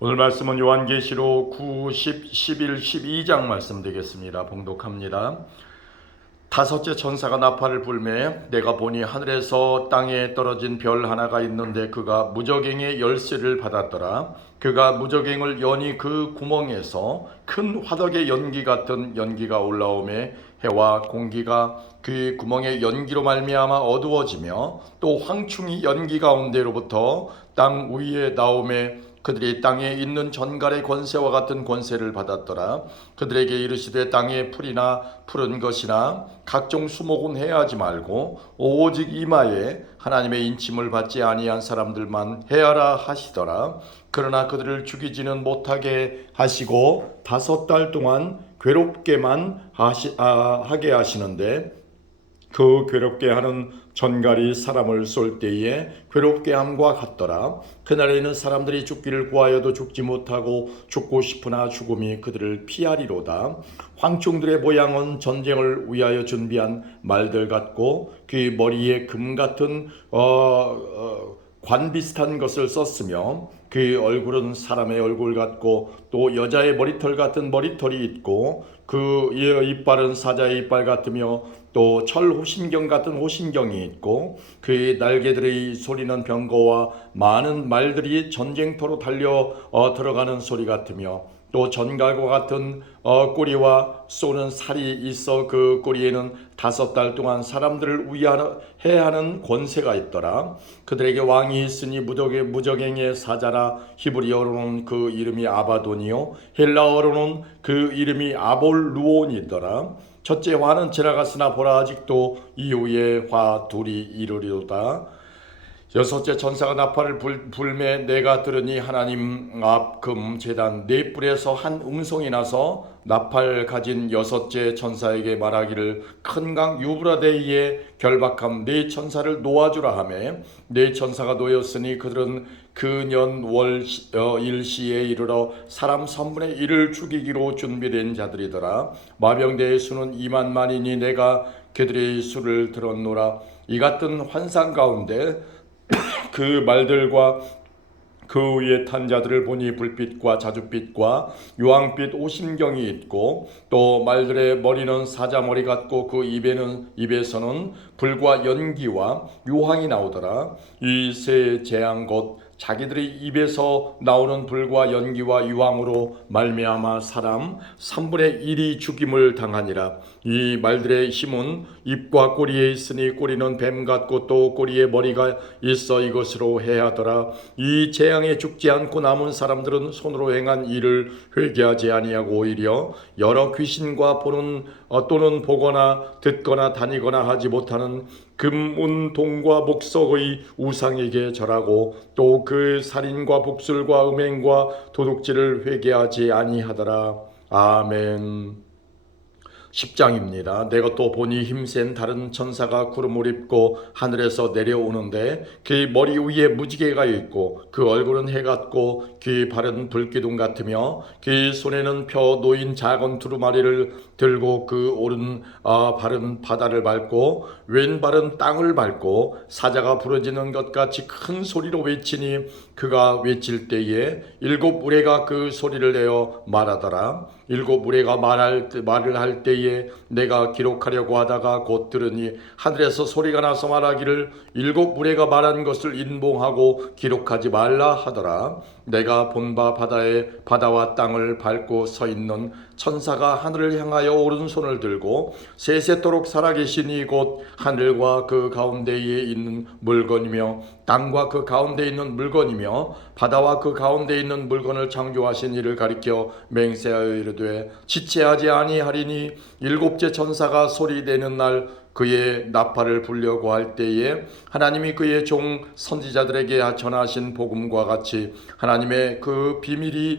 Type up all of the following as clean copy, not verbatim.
오늘 말씀은 요한계시록 9, 10, 11, 12장 말씀 되겠습니다. 봉독합니다. 다섯째 천사가 나팔을 불매 내가 보니 하늘에서 땅에 떨어진 별 하나가 있는데 그가 무저갱의 열쇠를 받았더라. 그가 무저갱을 여니 그 구멍에서 큰 화덕의 연기 같은 연기가 올라오매 해와 공기가 그 구멍의 연기로 말미암아 어두워지며 또 황충이 연기 가운데로부터 땅 위에 나오매 그들이 땅에 있는 전갈의 권세와 같은 권세를 받았더라. 그들에게 이르시되 땅에 풀이나 푸른 것이나 각종 수목은 해하지 말고 오직 이마에 하나님의 인침을 받지 아니한 사람들만 해하라 하시더라. 그러나 그들을 죽이지는 못하게 하시고 5달 동안 괴롭게만 하게 하시는데 그 괴롭게 하는 전갈이 사람을 쏠 때에 괴롭게 함과 같더라. 그날에는 사람들이 죽기를 구하여도 죽지 못하고 죽고 싶으나 죽음이 그들을 피하리로다. 황충들의 모양은 전쟁을 위하여 준비한 말들 같고 그 머리에 금 같은 관 비슷한 것을 썼으며 그 얼굴은 사람의 얼굴 같고 또 여자의 머리털 같은 머리털이 있고 그 이빨은 사자의 이빨 같으며 또 철 호신경 같은 호신경이 있고 그의 날개들의 소리는 병거와 많은 말들이 전쟁터로 달려 들어가는 소리 같으며 또 전갈과 같은 꼬리와 쏘는 살이 있어 그 꼬리에는 5달 동안 사람들을 위하게 하는 권세가 있더라. 그들에게 왕이 있으니 무저갱의 사자라. 히브리어로는 그 이름이 아바돈이요 헬라어로는 그 이름이 아볼루온이더라. 첫째 화는 지나갔으나 보라 아직도 이후에 화 둘이 이르리로다. 여섯째 천사가 나팔을 불매 내가 들으니 하나님 앞 금 제단 네 뿔에서 한 음성이 나서 나팔 가진 여섯째 천사에게 말하기를 큰 강 유브라데이에 결박함 네 천사를 놓아주라 하매 네 천사가 놓였으니 그들은 그 년 월 일시에 이르러 사람 3분의 1을 죽이기로 준비된 자들이더라. 마병대의 수는 2만만이니 내가 그들의 수를 들었노라. 이 같은 환상 가운데 그 말들과 그 위에 탄 자들을 보니 불빛과 자줏빛과 유황빛 오심경이 있고 또 말들의 머리는 사자머리 같고 그 입에서는 불과 연기와 유황이 나오더라. 이 세 재앙 곧 자기들의 입에서 나오는 불과 연기와 유황으로 말미암아 사람 3분의 1이 죽임을 당하니라. 이 말들의 힘은 입과 꼬리에 있으니 꼬리는 뱀 같고 또 꼬리에 머리가 있어 이것으로 해하더라. 이 재앙에 죽지 않고 남은 사람들은 손으로 행한 일을 회개하지 아니하고 오히려 여러 귀신과 보는 또는 보거나 듣거나 다니거나 하지 못하는 금, 은, 동과 목석의 우상에게 절하고 또 그 살인과 복술과 음행과 도둑질을 회개하지 아니하더라. 아멘. 10장입니다. 내가 또 보니 힘센 다른 천사가 구름을 입고 하늘에서 내려오는데 그 머리 위에 무지개가 있고 그 얼굴은 해 같고 그 발은 불기둥 같으며 그 손에는 펴 놓인 작은 두루마리를 들고 그 오른 발은 바다를 밟고 왼발은 땅을 밟고 사자가 부러지는 것 같이 큰 소리로 외치니 그가 외칠 때에 7 우레가 그 소리를 내어 말하더라. 7 우레가 말을 할 때에 내가 기록하려고 하다가 곧 들으니 하늘에서 소리가 나서 말하기를 7 우레가 말한 것을 인봉하고 기록하지 말라 하더라. 내가 본 바 바다와 땅을 밟고 서 있는 천사가 하늘을 향하여 오른손을 들고 세세토록 살아계시니 곧 하늘과 그 가운데에 있는 물건이며 땅과 그 가운데 있는 물건이며 바다와 그 가운데 있는 물건을 창조하신 이를 가리켜 맹세하여 이르되 지체하지 아니하리니 7째 천사가 소리내는 날 그의 나팔을 불려고 할 때에 하나님이 그의 종 선지자들에게 전하신 복음과 같이 하나님의 그 비밀이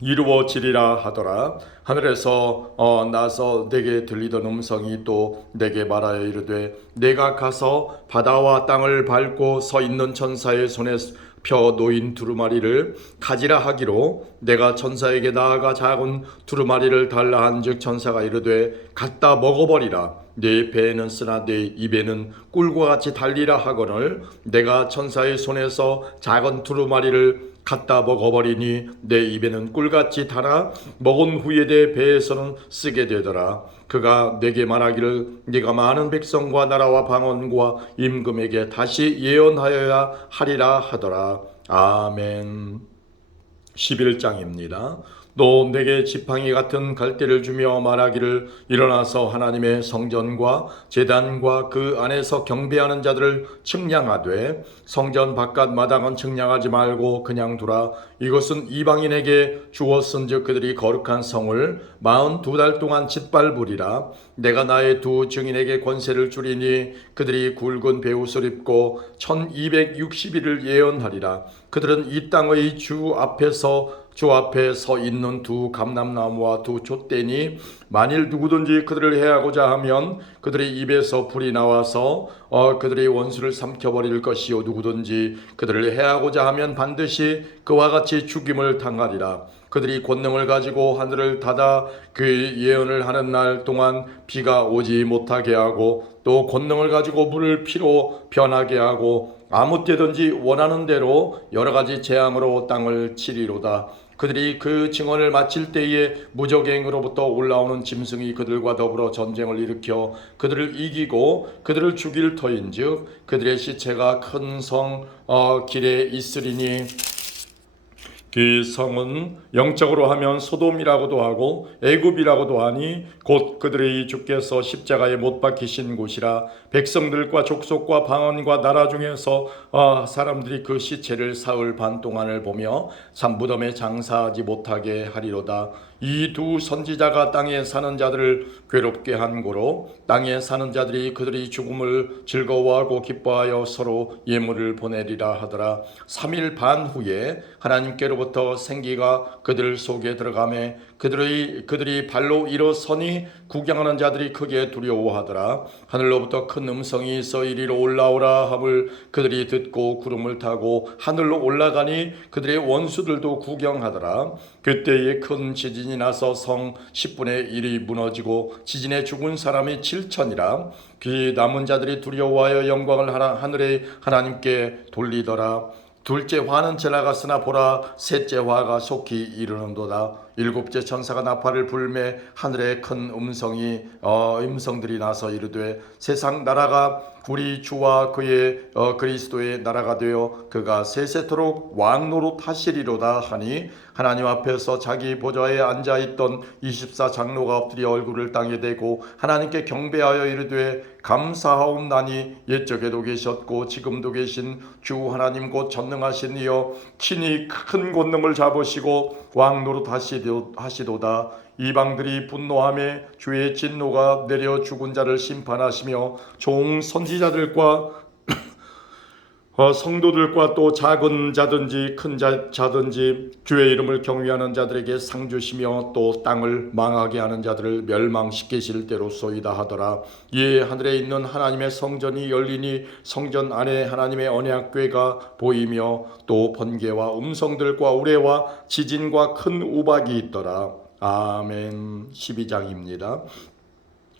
이루어지리라 하더라. 하늘에서 나서 내게 들리던 음성이 또 내게 말하여 이르되 내가 가서 바다와 땅을 밟고 서 있는 천사의 손에 펴 놓인 두루마리를 가지라 하기로 내가 천사에게 나아가 작은 두루마리를 달라 한즉 천사가 이르되 갖다 먹어버리라. 네 배에는 쓰나 네 입에는 꿀과 같이 달리라 하거늘 내가 천사의 손에서 작은 두루마리를 갖다 먹어버리니 내 입에는 꿀같이 달아 먹은 후에 내 배에서는 쓰게 되더라. 그가 내게 말하기를 네가 많은 백성과 나라와 방언과 임금에게 다시 예언하여야 하리라 하더라. 아멘. 11장입니다. 또 내게 지팡이 같은 갈대를 주며 말하기를 일어나서 하나님의 성전과 제단과 그 안에서 경배하는 자들을 측량하되 성전 바깥 마당은 측량하지 말고 그냥 두라. 이것은 이방인에게 주었은즉 그들이 거룩한 성을 42달 동안 짓밟으리라. 내가 나의 두 증인에게 권세를 주리니 그들이 굵은 베옷을 입고 1260일을 예언하리라. 그들은 이 땅의 주 앞에 서 있는 두 감람나무와 두 촛대니 만일 누구든지 그들을 해하고자 하면 그들의 입에서 불이 나와서 그들의 원수를 삼켜버릴 것이요 누구든지 그들을 해하고자 하면 반드시 그와 같이 죽임을 당하리라. 그들이 권능을 가지고 하늘을 닫아 그 예언을 하는 날 동안 비가 오지 못하게 하고 또 권능을 가지고 물을 피로 변하게 하고 아무 때든지 원하는 대로 여러 가지 재앙으로 땅을 치리로다. 그들이 그 증언을 마칠 때에 무적행으로부터 올라오는 짐승이 그들과 더불어 전쟁을 일으켜 그들을 이기고 그들을 죽일 터인즉 그들의 시체가 큰 성 길에 있으리니 그 성은 영적으로 하면 소돔이라고도 하고 애굽이라고도 하니 곧 그들의 주께서 십자가에 못 박히신 곳이라. 백성들과 족속과 방언과 나라 중에서 사람들이 그 시체를 사흘 반 동안을 보며 무덤에 장사하지 못하게 하리로다. 이 두 선지자가 땅에 사는 자들을 괴롭게 한 고로 땅에 사는 자들이 그들의 죽음을 즐거워하고 기뻐하여 서로 예물을 보내리라 하더라. 3일 반 후에 하나님께로부터 생기가 그들 속에 들어가매 그들이 발로 일어서니 구경하는 자들이 크게 두려워하더라. 하늘로부터 큰 음성이 있어 이리로 올라오라 함을 그들이 듣고 구름을 타고 하늘로 올라가니 그들의 원수들도 구경하더라. 그때에 큰 지진이 나서 성 10분의 1이 무너지고 지진에 죽은 사람이 7천이라. 그 남은 자들이 두려워하여 영광을 하늘의 하나님께 돌리더라. 둘째 화는 지나갔으나 보라 셋째 화가 속히 이르는도다. 일곱째 천사가 나팔을 불매 하늘에 큰 음성들이 나서 이르되 세상 나라가 우리 주와 그의 그리스도의 나라가 되어 그가 세세토록 왕노릇 하시리로다 하니 하나님 앞에서 자기 보좌에 앉아있던 24 장로가 엎드려 얼굴을 땅에 대고 하나님께 경배하여 이르되 감사하옵나니 옛적에도 계셨고 지금도 계신 주 하나님 곧 전능하신 이여 친히 큰 권능을 잡으시고 왕노릇 하시도다. 이방들이 분노하며 주의 진노가 내려 죽은 자를 심판하시며 종 선지자들과 성도들과 또 작은 자든지 큰 자든지 주의 이름을 경외하는 자들에게 상 주시며 또 땅을 망하게 하는 자들을 멸망시키실 대로소이다 하더라. 이에 하늘에 있는 하나님의 성전이 열리니 성전 안에 하나님의 언약궤가 보이며 또 번개와 음성들과 우레와 지진과 큰 우박이 있더라. 아멘. 12장입니다.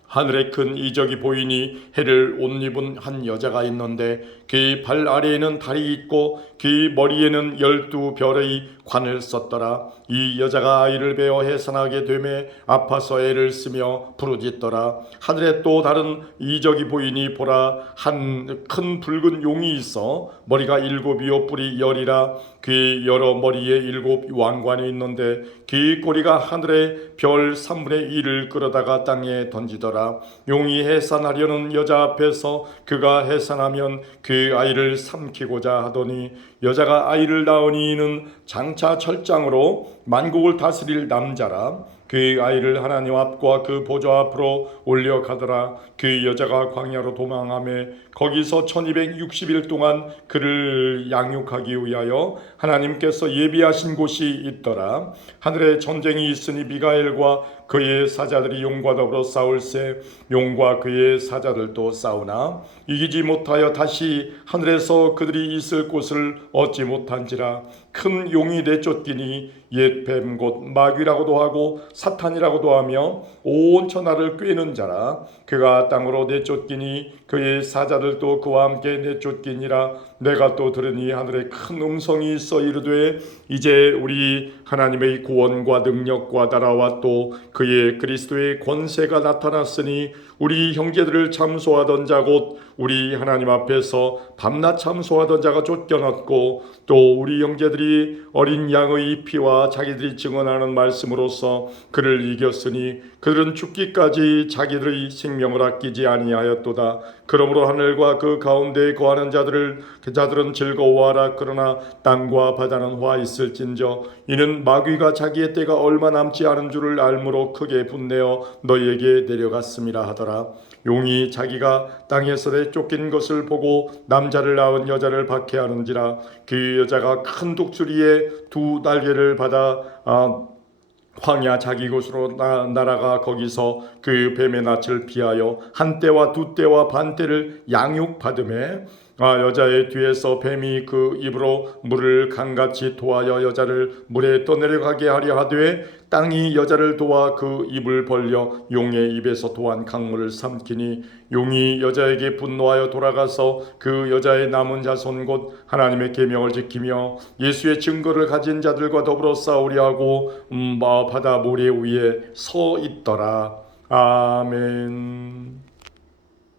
하늘에 큰 이적이 보이니 해를 옷 입은 한 여자가 있는데 그 발 아래에는 달이 있고 그 머리에는 12별의 관을 썼더라. 이 여자가 아이를 베어 해산하게 되매 아파서 애를 쓰며 부르짖더라. 하늘에 또 다른 이적이 보이니 보라 한 큰 붉은 용이 있어 머리가 7이요 뿔이 10이라. 그 여러 머리에 7 왕관이 있는데 그 꼬리가 하늘의 별 3분의 1을 끌어다가 땅에 던지더라. 용이 해산하려는 여자 앞에서 그가 해산하면 그 아이를 삼키고자 하더니 여자가 아이를 낳으니 이는 장차 철장으로 만국을 다스릴 남자라. 그 아이를 하나님 앞과 그 보좌 앞으로 올려가더라. 그 여자가 광야로 도망하며 거기서 1260일 동안 그를 양육하기 위하여 하나님께서 예비하신 곳이 있더라. 하늘에 전쟁이 있으니 미가엘과 그의 사자들이 용과 더불어 싸울세 용과 그의 사자들도 싸우나 이기지 못하여 다시 하늘에서 그들이 있을 곳을 얻지 못한지라. 큰 용이 내쫓기니 옛 뱀 곧 마귀라고도 하고 사탄이라고도 하며 온 천하를 꿰는 자라. 그가 땅으로 내쫓기니 그의 사자들도 그와 함께 내쫓기니라. 내가 또 들으니 하늘에 큰 음성이 있어 이르되 이제 우리 하나님의 구원과 능력과 나라와 또 그의 그리스도의 권세가 나타났으니 우리 형제들을 참소하던 자 곧 우리 하나님 앞에서 밤낮 참소하던 자가 쫓겨났고 또 우리 형제들이 어린 양의 피와 자기들이 증언하는 말씀으로써 그를 이겼으니 그들은 죽기까지 자기들의 생명을 아끼지 아니하였도다. 그러므로 하늘과 그 가운데에 거하는 자들은 즐거워하라. 그러나 땅과 바다는 화 있을진저 이는 마귀가 자기의 때가 얼마 남지 않은 줄을 알므로 크게 분내어 너희에게 내려갔음이라 하더라. 용이 자기가 땅에서 내쫓긴 것을 보고 남자를 낳은 여자를 박해하는지라. 그 여자가 큰 독수리의 두 날개를 받아 황야 자기 곳으로 날아가 거기서 그 뱀의 낯을 피하여 한 때와 두 때와 반 때를 양육받음에 여자의 뒤에서 뱀이 그 입으로 물을 강같이 토하여 여자를 물에 떠내려가게 하려 하되 땅이 여자를 도와 그 입을 벌려 용의 입에서 토한 강물을 삼키니 용이 여자에게 분노하여 돌아가서 그 여자의 남은 자손 곧 하나님의 계명을 지키며 예수의 증거를 가진 자들과 더불어 싸우려 하고 바다 모래 위에 서 있더라. 아멘.